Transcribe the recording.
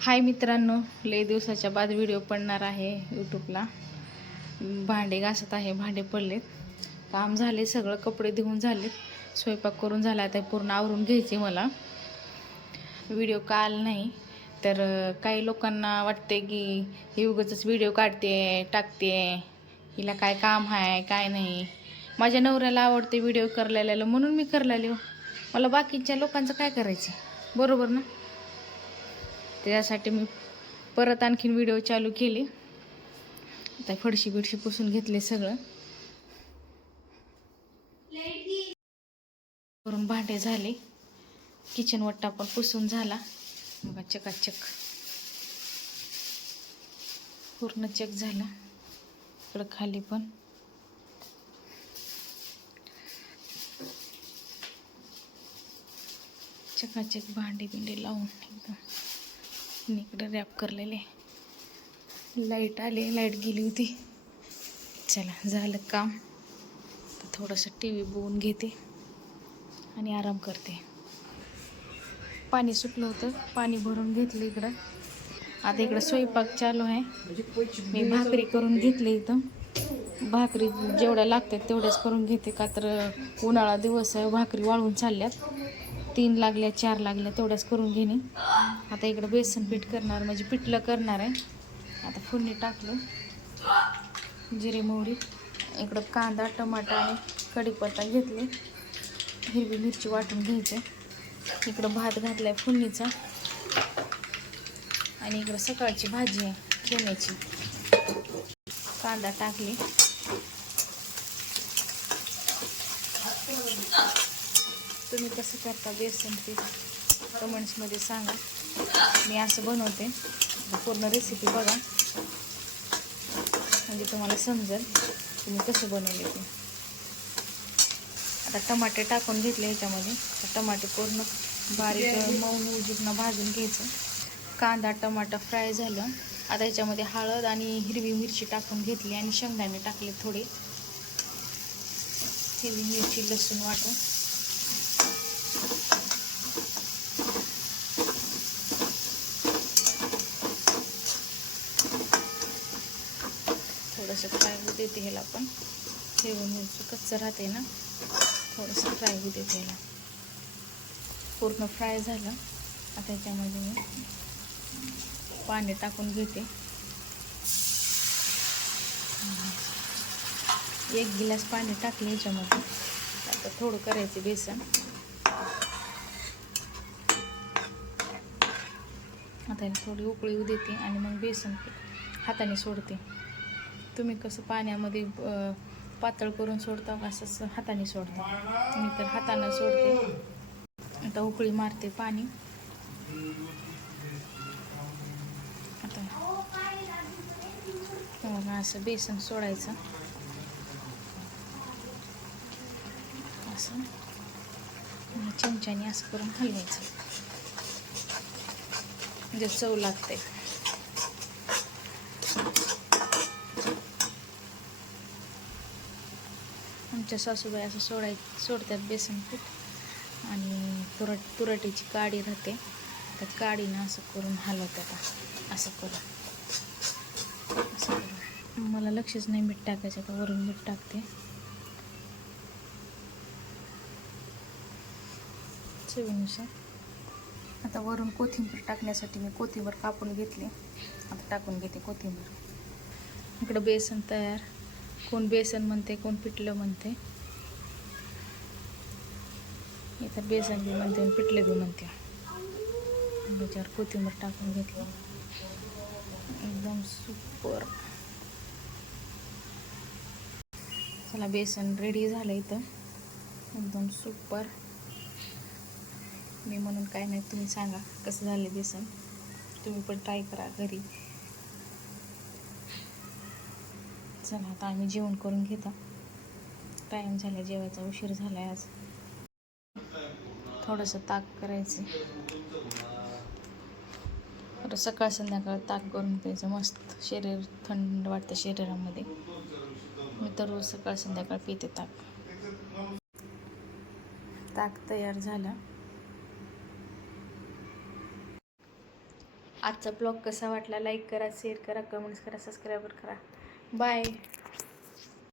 हाय मित्रांनो, लय दिवसाच्या बाद व्हिडिओ पडणार आहे यूट्यूबला. भांडे घासत आहे, भांडे पडलेत, काम झाले, सगळं कपडे धुवून झालेत, स्वयंपाक करून झाला. आता पूर्ण आवरून घ्यायचे मला. व्हिडिओ काल नाही तर काही लोकांना वाटते की ही उगाचच व्हिडिओ काढते टाकते, हिला काय काम आहे काय नाही. माझ्या नवऱ्याला आवडते व्हिडिओ करलेलं म्हणून मी करलेलो. मला बाकीच्या लोकांचं काय करायचं, बरोबर ना? त्यासाठी मी परत आणखीन व्हिडिओ चालू केली. आता फडशी बिडशी पुसून घेतले, सगळं करून भांडे झाले, किचन वट्टा पण पुसून झाला. बघा चकाचक पूर्ण चेक झाला. इकडं खाली पण चकाचक भांडे बिंडे लावून एकदम इकडं रॅप करलेले. लाईट आली, लाईट गेली होती. चला झालं काम. थोडंसं टी व्ही बघून घेते आणि आराम करते. पाणी सुटलं होतं, पाणी भरून घेतलं इकडं. आता इकडं स्वयंपाक चालू आहे. मी भाकरी करून घेतली. इथं भाकरी जेवढ्या लागतात तेवढ्याच करून घेते, का तर उन्हाळा दिवस आहे. भाकरी वाळून चालल्यात, 3 लागल्या 4 लागल्या, तेवढ्याच करून घेणे. आता इकडं बेसन पीठ करणार, म्हणजे पिठलं करणार आहे. आता फोडणी टाकलं, जिरे मोहरी, इकडं कांदा टमाटा आणि कढीपत्ता घेतले, हिरवी मिरची वाटून घ्यायचे. इकडं भात घातलाय फोडणीचा आणि इकडं सकाळची भाजी आहे चण्याची. कांदा टाकले. तुम्ही कसं करता बेसन पीठ कमेंट्समध्ये सांगा. मी असं बनवते, पूर्ण रेसिपी बघा म्हणजे तुम्हाला समजेल तुम्ही कसं बनवले ते. आता टमाटे टाकून घेतले ह्याच्यामध्ये. टमाटे पूर्ण बारीक मऊ उजीनं भाजून घ्यायचं. कांदा टमाटा फ्राय झालं. आता ह्याच्यामध्ये हळद आणि हिरवी मिरची टाकून घेतली आणि शेंगदाणे टाकले थोडे. हिरवी मिरची लसूण वाटून थोडंसं फ्राय होऊ देते ह्याला. पण हिरवी मिरची कच्चं राहते ना, थोडंसं फ्राय होऊ देते ह्याला. पूर्ण फ्राय झालं. आता ह्याच्यामध्ये मी पाणी टाकून घेते. 1 गिलास पाणी टाकले ह्याच्यामध्ये. आता थोडं करायचं बेसन. आता थोडी उकळी येऊ देते आणि मग बेसन हाताने सोडते. तुम्ही कसं पाण्यामध्ये पातळ करून सोडता का असं हाताने सोडता? मी तर हाताने सोडते. आता उकळी मारते पाणी. आता असं बेसन सोडायचं, असं चमच्याने असं करून हलवायचं, म्हणजे चव लागते. आमच्या सासूबाई असं सोडतात बेसन पीठ. आणि तुरटीची काडी राहते, त्या काडीनं असं करून हलवतात. असं करून मला लक्षच नाही मीठ टाकायचं, तर वरून मीठ टाकते चवीनुसार. आता वरून कोथिंबीर टाकण्यासाठी मी कोथिंबीर कापून घेतली. आता टाकून घेते कोथिंबीर. इकडं बेसन तयार. कोण बेसन म्हणते, कोण पिठलं म्हणते. इथं बेसन बी म्हणते आणि पिठलं बी म्हणते. त्याच्यावर कोथिंबीर टाकून घेतली. एकदम सुपर. चला बेसन रेडी झालं इथं, एकदम सुपर. मी म्हणून काय नाही, तुम्ही सांगा कसं झालं बेसन. तुम्ही पण ट्राय करा घरी. चला आता आम्ही जेवण करून घेता. टाईम झाला जेवायचा, उशीर झाला आहे आज. थोडंसं ताक करायचं. आता सकाळ संध्याकाळ ताक करून प्यायचं, मस्त शरीर थंड वाटतं शरीरामध्ये. मी तर रोज सकाळ संध्याकाळ पिते ताक. ताक तयार झालं. आजचा ब्लॉग कसा वाटला लाईक करा, शेअर करा, कमेंट्स करा, सबस्क्राईब करा. बाय.